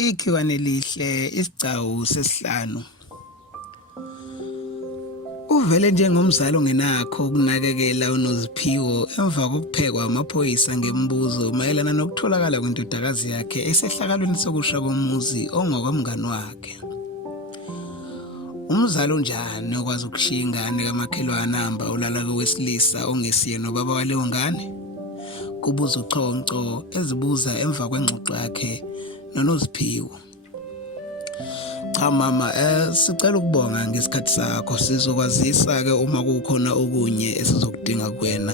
Ikhiwane Elihle Isigcawu sesihlanu. Uvele njengomzali ongenakho ukunakekela unoziphiwo emva kokuphekwa amaphoyisa ngembuzo mayelana nokutholakala kwendodakazi yakhe esehlakalweni sokusha komuzi ongokomngani wakhe. Umzali onjani okwazi ukushiya ingane kamakhelwane ahamba ulala kowesilisa ongesiye nobaba waleyo ngane? Kubuza uChonco ezibuza emva kwengxoxo yakhe nonoziphiwo. Cha mama, sicela ukubonga ngesikhathi sakho, sizokwazisa ke uma kukhona okunye esizokudinga kuwena.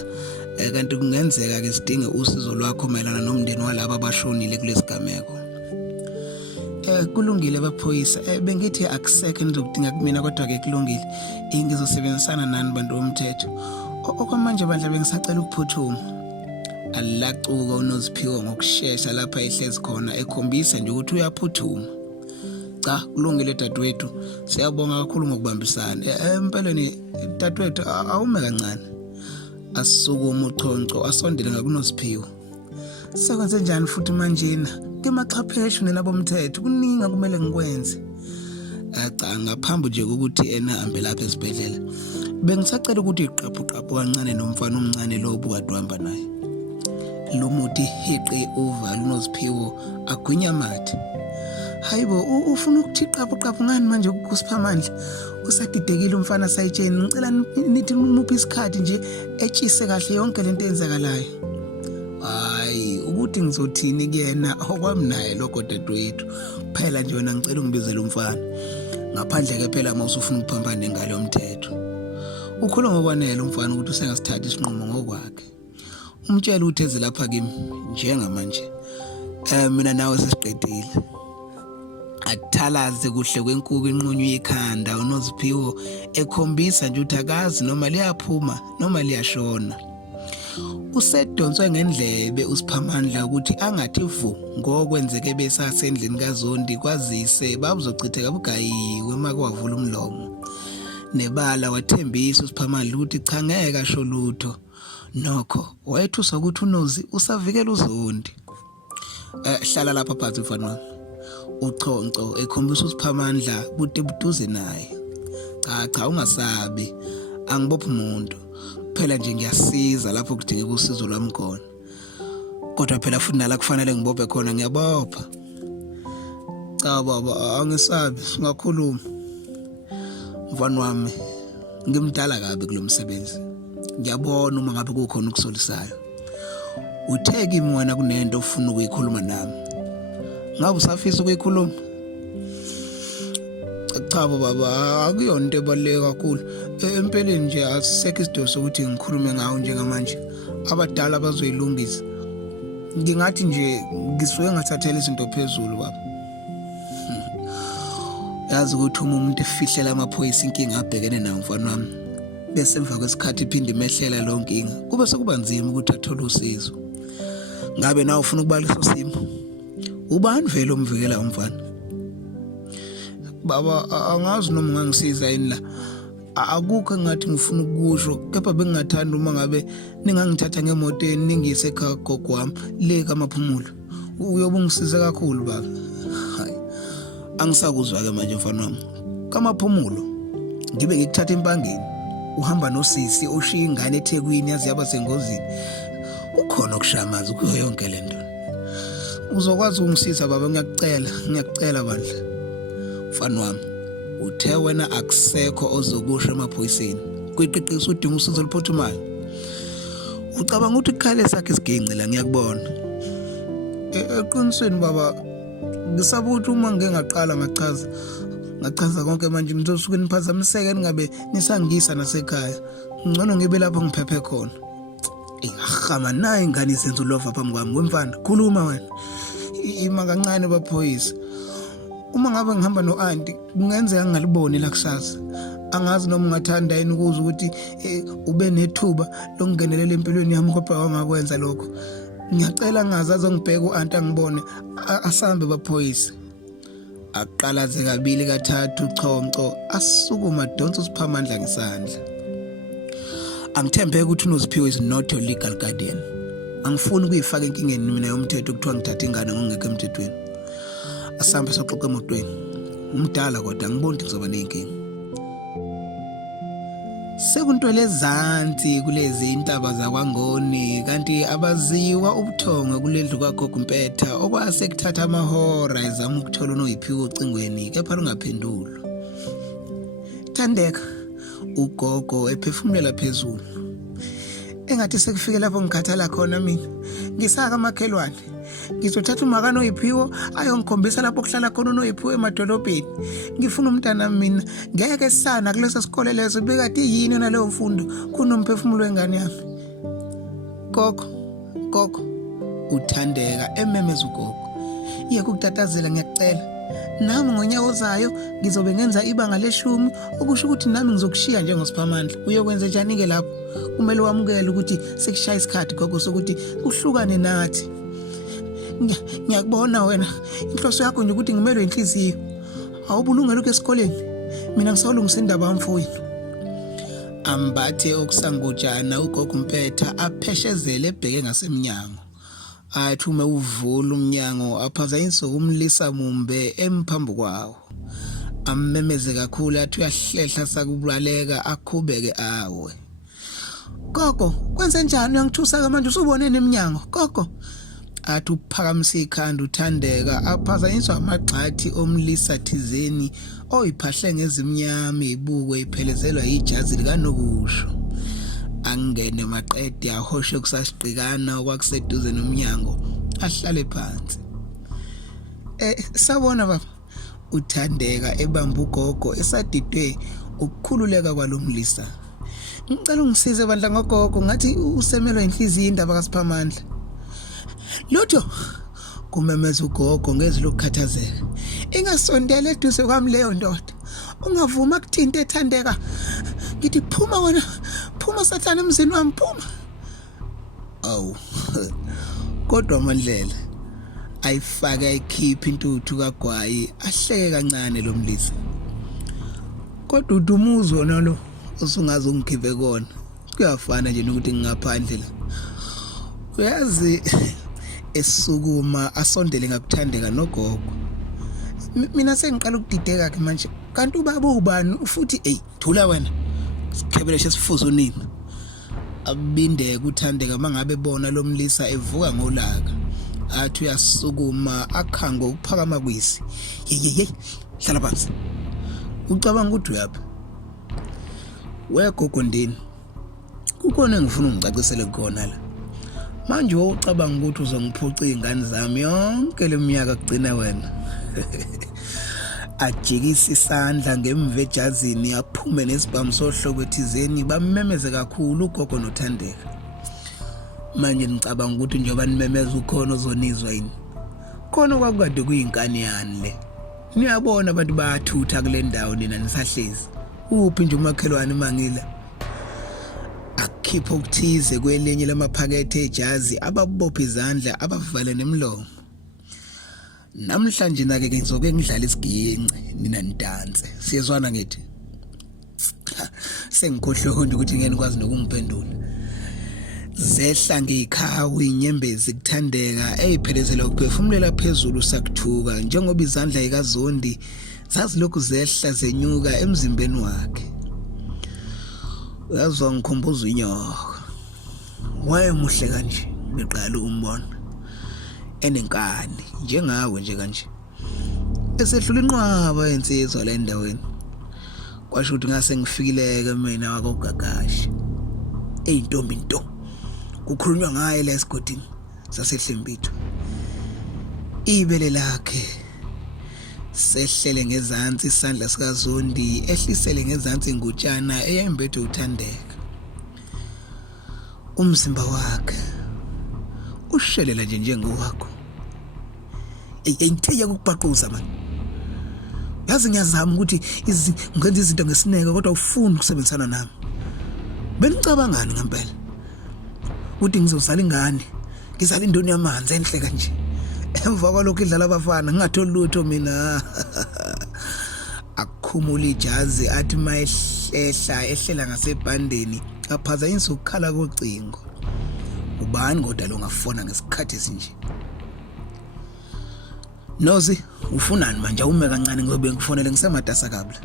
Kanti kungenzeka ke sidinge usizo lwakho mayelana nomndeni walabo abashonile kulesigameko. Kulungile baphoyisa, bengithi akusekho nizokudinga kumina kodwa ke kulungile. Ngizosebenzisana nani bantu bomthetho. Okwamanje bandla bengisacela ukuphuthuma. Alacuka unoziphiwo ngokusheshsha lapha ehlezi khona ekhombisa nje ukuthi uyaphuthuma. Cha, kulungile dadewethu, siyabonga kakhulu ngokubambisana. Empeleni dadewethu awume kancane. Asukuma uChonco asondele ngakunoziphiwo. Sekwenze njani futhi manje na? Kemaxhapheshu nenabomthetho kuningi kumele ngikwenze. Cha, ngaphambi nje ukuthi ahambe lapha esibhedlela. Bengisacela ukuthi iqaphu kancane nomfana omncane lo obukadwamba naye. Lo muthi hiqe uvala unoziphiwo agwinya mathe. Hayibo, ufuna ukuthi qaphu ngani manje ukusipha amandla? Usadidekile umfana sayitsheni, ngicela nithi muphi isikhathi nje etshise kahle yonke lento eyenzakalayo. Hayi, ukuthi ngizothini kuyena okwami naye lokho dadewethu. Phela nje wena ngicela ungibizele umfana. Ngaphandle ke phela mawuse ufuna ukuphambana nengalo yomthetho. Ukhuluma ngokwanele umfana ukuthi usengasithatha isinqumo ngokwakhe. Umtshela ukuthi eze lapha kimi njengamanje. Mina nawe sesiqedile. Athalaze kuhle kwenkuku inqunywe ikhanda unoziphiwo ekhombisa nje ukuthi akazi noma liyaphuma noma liyashona. Usedonswe ngendlebe usiphamandla ukuthi angathi vu ngokwenzeke besasendlini kaZondi kwazise babuzochitheka bugayiwe makwavula umlomo. Nebala wathembisa usiphamandla ukuthi cha ngeke asho lutho. Nokho wayethusa ukuthi unozi usavikela uZondi. Hlala lapha phansi mfana wami. uChonco ekhombisa usiphamandla bude buduze naye. Cha ungasabi, angibophi umuntu. Phela nje ngiyasiza lapho kudingeka usizo lwami khona. Kodwa phela futhi nala kufanele ngibophe khona ngiyabopha. Cha baba, angisabi, singakhuluma. Mfana wami, ngimdala kabi kulomsebenzi. Ngiyabona uma ngabe kukhona ukusolisayo. Uthe kimi wena kunento ofuna ukuyikhuluma nami. Ngabe usafisa ukuyikhuluma? Cha baba, akuyona into ebaluleke kakhulu. Empeleni nje asisekho isidingo sokuthi ngikhulume ngawo njengamanje. Abadala bazoyilungisa. Ngingathi nje ngisuke ngathathela izinto phezulu baba. Yazi ukuthi umuntu efihlela amaphoyisa inkinga abhekene nayo mfana wami. Bese emva kwesikhathi iphinde imehlela lo nkinga. Kube sekuba nzima ukuthi athole usizo. Ngabe nawe ufuna ukubalisa simo? Ubani vele omvikela umfana? Baba, angazi noma ungangisiza yini la. Akukho engathi ngifuna ukusho, kepha bengingathanda uma ngabe ningangithatha ngemotweni ningise ekhaya gogo wami le kaMaphumulo. Uyobe ungisize kakhulu baba. Hayi. Angisakuzwa ke manje mfana wami. KaMaphumulo ngibe ngikuthatha empangeni. Uhamba nosisi oshiya ingane eThekwini yazi yaba sengozini. Ukhona okushamaza kuyo yonke lento. Uzokwazi ungisiza baba, ngiyacela bandla. Mfana wami, uthe wena akusekho ozokusho emaphoyiseni. Kuyiqiqisa udinga usizo oluphuthumayo. Ucabanga ukuthi ikhale sakhe isiginci la ngiyakubona. Eqinisweni baba, ngisaba ukuthi uma ngeke ngaqala ngachaza konke manje ngizosuke niphazamiseke ningabe nisangisa nasekhaya. Ngcono ngibe lapho ngiphephe khona. Hama naye ingane izenza ulova phambi kwami wemfana. Khuluma wena. Ima kancane baphoyisa. Uma ngabe ngihamba no-anti kungenzeka ngingaliboni la kusasa. Angazi noma ungathanda yini ukuze ukuthi ube nethuba lokungenelela empilweni yami kodwa wangakwenza lokho. Ngiyacela ngazi azongibheka u-anti angibone asambe baphoyisa. Aqalaze kabili kathathu uChonco asukuma adonsa usiphamandla ngesandla. Angithembeke ukuthi unoziphiwo is not your legal guardian. Angifuni ukuyifaka enkingeni mina yomthetho ukuthiwa ngithatha ingane ngongekho emthethweni. Asambe soxoxa emotweni. Umdala kodwa ngiboni ngizoba nenkinga. Sekuntwele ezansi kulezi intaba zakwangoni kanti abaziwa ubuthongo kulendlu kagogo Mpetha okwase kuthatha amahora ezama ukuthola unoyiphiwe ocingweni kepha lungaphendulwa. Thandeka ugogo ephefumulela phezulu. Engathi sekufike lapho ngikhathala khona mina. Ngisaka amakhelwane. Ngizothatha umakano oyiphiwo ayongikhombisa lapho kuhlala khona unoyiphiwe emadolobheni. Ngifuna umntana mina ngeke sana kuleso sikole leso bekade yini naleyo mfundo kunomphefumulo wengane yami. Gogo uThandeka ememeza ugogo. Yeke ukutatazela ngiyacela. Nami ngonyaka ozayo ngizobe ngenza ibanga le10 okusho ukuthi nami ngizokushiya njengosiphamandla. Uyokwenza njani ke lapho? Kumele wamukele ukuthi sekushaya isikhathi gogo sokuthi uhlukane nathi. Ngiyakubona wena inhloso yakho nje ukuthi ngimelwe inhliziyo. Awubulungela ukho esikoleni. Mina ngisawulungisa indaba yamfowethu. Ambathe okusangojana ugogo Mpetha apheshezele ebheke ngasemnyango. Athi uma uvula umnyango aphazanyiswa umlisa mumbe emphambi kwawo. Ammemeze kakhulu athi uyahlehla sakubaleka akhubeke awe. Gogo, kwenze njani uyangithusa manje usubone neminyango? Gogo. Athi uphakamisa ikhanda uThandeka aphazanyiswa amagxathi omlisa thizeni oyiphahle ngezimnyama ibuko iphelezelwa ijazi likanokusho. Angene maqede ahoshe kusasiqikana okwakuseduze nomnyango ahlale phansi. Sabona baba uThandeka ebamba ugogo esadidwe ukukhululeka kwalomlisa. Ngicela ungisize bandla ngogogo ngathi usemelwa inhliziyo indaba kaSiphamandla. Lutho kumemeza ugogo ngezwi lokukhathazeka. Ingasondela eduze kwami leyo ndoda. Ungavuma kuthinte Thandeka. Ngithi phuma wena. Phuma sathana emzini wami phuma. Awu. Kodwa Mandlela ayifaka ikhipha intuthu kaGwayi ahleke kancane lomlisa. Kodwa udumuzo nalo usungaze ungikhiphe kona. Kuyafana nje nokuthi ngingaphandle la. Uyazi esukuma asondele ngakuthandeka nogogo. Mina sengiqala ukudideka ke manje. Kanti ubaba ubani futhi thula wena. Sikhebeleshe sifuzo nini. Abinde kuThandeka mangabe bona lomlisa evuka ngolaka. Athi uyasukuma akhanga ukuphakama kwisi. Hey hlala phansi. Ucabanga ukuthi uyaphi? Wegogo Ndini. Kukhona engifuna ungicacisele khona la. Manje ucabanga ukuthi uzongiphuca izingane zami yonke leminyaka kugcina wena. Ajikisa isandla ngemva ejazini aphume nesibhamu sohloko ethizeni bamemeze kakhulu ugogo noThandeka. Manje ngicabanga ukuthi njengoba nimemeza ukhona ozonizwa yini. Khona kwakade kuyinkanyane le. Niyabona abantu bayathutha kule ndawo nina nisahlezi. Uphi nje umakhelwane mangila. Akhipha ukuthize kwelinye lamaphakethe ejazi ababopha izandla abavale nemlomo. Namhlanje nake ngizoke ngidlala isiginci mina nidanse. Siyezwana ngithi. Sengikhohlwe nje ukuthi ngeke nikwazi nokungiphendula. Zehla ngikhawu inyembezi kuThandeka eyiphelezela ukuphefumulela phezulu sakuthuka njengoba izandla zikaZondi zazilokhu zehla zenyuka emzimbeni wakhe. Uyazwa ngikhumbuza inyoko. Wayemuhle kanje ngiqala umbona. Enenkani njengawe nje kanje. Esehlula inqwaba yensizwa la endaweni. Kwasho ukuthi ngase ngifikileke mina wakogagashi. Eyintombi nto. Kukhulunywa ngaye la esigodini saseHlembitho. Ibele lakhe sehlele ngezansi isandla sikaZondi ehlisele ngezansi ingutshana eyembethe uThandeka. Umzimba wakhe ushelela nje njengowakho. Ngithe ukubhaquza manje. Yazi ngiyazama ukuthi ngenze izinto ngesineke kodwa ufuni ukusebenzisana nami. Benicabangani ngempela? Uthi ngizozala ingane, ngizala indoni yamanzi enhle kanje. Emva kwalokho idlala abafana ngingatholi lutho mina. Akhumula ijazi athi ehlela ngasebhandeni aphazanyisa ukukhala kocingo. Ubani kodwa lo ngafona ngesikhathi esinje? Nozi Ufunani manje ume kancane ngizobe ngikufonele ngisematasa kabla.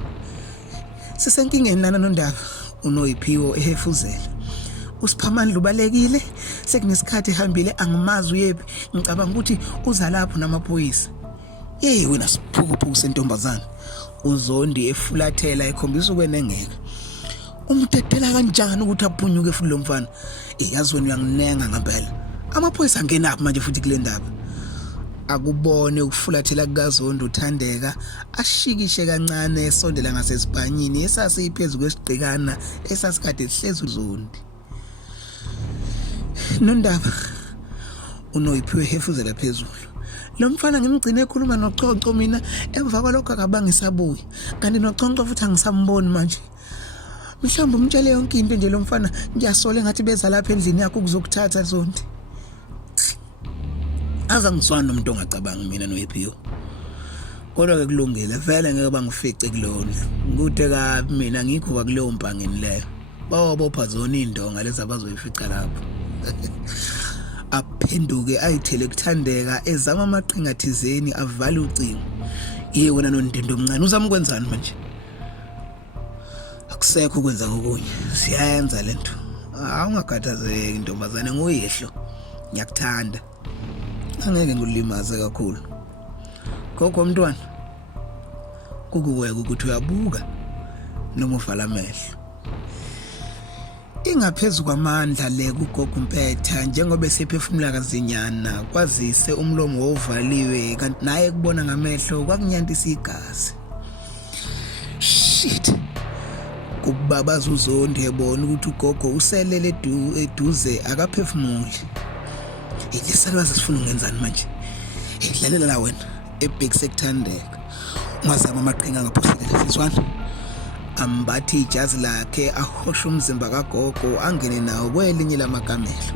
Sisenkingeni nana nondaba unoyiphiwo ehefuzela. Usiphamandla ubalekile sekunesikhathi ehambile angimazi uyephi ngicabanga ukuthi uza lapho namaphoyisa. Wena siphukuphuku sentombazana. Uzondi efulathela ekhombisa ukwenengeka. Umtetela kanjani ukuthi aphunyuke futhi lo mfana? Yazi wena uyanginenga ngempela. Amaphoyisa angenaphi manje futhi kule ndaba? Akubone ukufulathela kukaZondi uthandeka ashikishe kancane esondela ngasesibhanyini esasiphezulu kwesigqikana esasikade sihlezi uZondi. Nondaba unoyiphiwe ehefuzela phezulu. Lo mfana ngimgcine ekhuluma noConco mina emva kwalokho akabangisabuyi. Kanti noConco futhi angisamboni manje. Mhlawumbe umtshele yonke into nje lo mfana ngiyasole ngathi beza lapha endlini yakho ukuzokuthatha Zondi. Aza ngiswana nomuntu ongacabanga mina noyiphiwo. Kodwa ke kulungile vele ngeke bangifice kulona. Kude kabi mina ngikho kwakuleyo mpangeni leyo. Bawabopha zona indonga lezi abazoyifica lapho. Aphenduke ayithele kuthandeka ezama amaqhinga thizeni avale ucingo. Wena nondindo omncane uzama ukwenzani manje? Akusekho ukwenza ngokunye. Siyayenza lento. Ungakhathazeki intombazane nguyihlo. Ngiyakuthanda. Angeke ngulimaze kakhulu. Gogo mntwana. Kukuweka ukuthi uyabuka noma uvala amehlo. Ingaphezulu kwamandla le kugogo umpetha njengoba esephefumula kazinyana kwazise umlomo wovaliwe kanti naye kubona ngamehlo kwakunyandisa igazi. Shit. Kubabaza uZondi ebona ukuthi ugogo uselele eduze akaphefumuli. Ilesalwazi sifuna ungenzani manje? Dlalela la wena ebig sekuthandeka. Ungazama amaqhinga ngaphoselela siswana. Ambathi ijazi lakhe ahosha umzimba kagogo angene nawo kwelinye lamakamelo.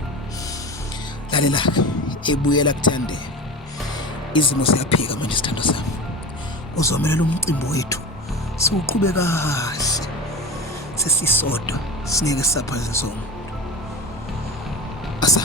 Lalela ebuyela kuthandeka. Izimo siyaphika manje sithando sami. Uzomelela umcimbi wethu. Siuqhube kahle. Sesisodwa singeke saphaze sonke. Asa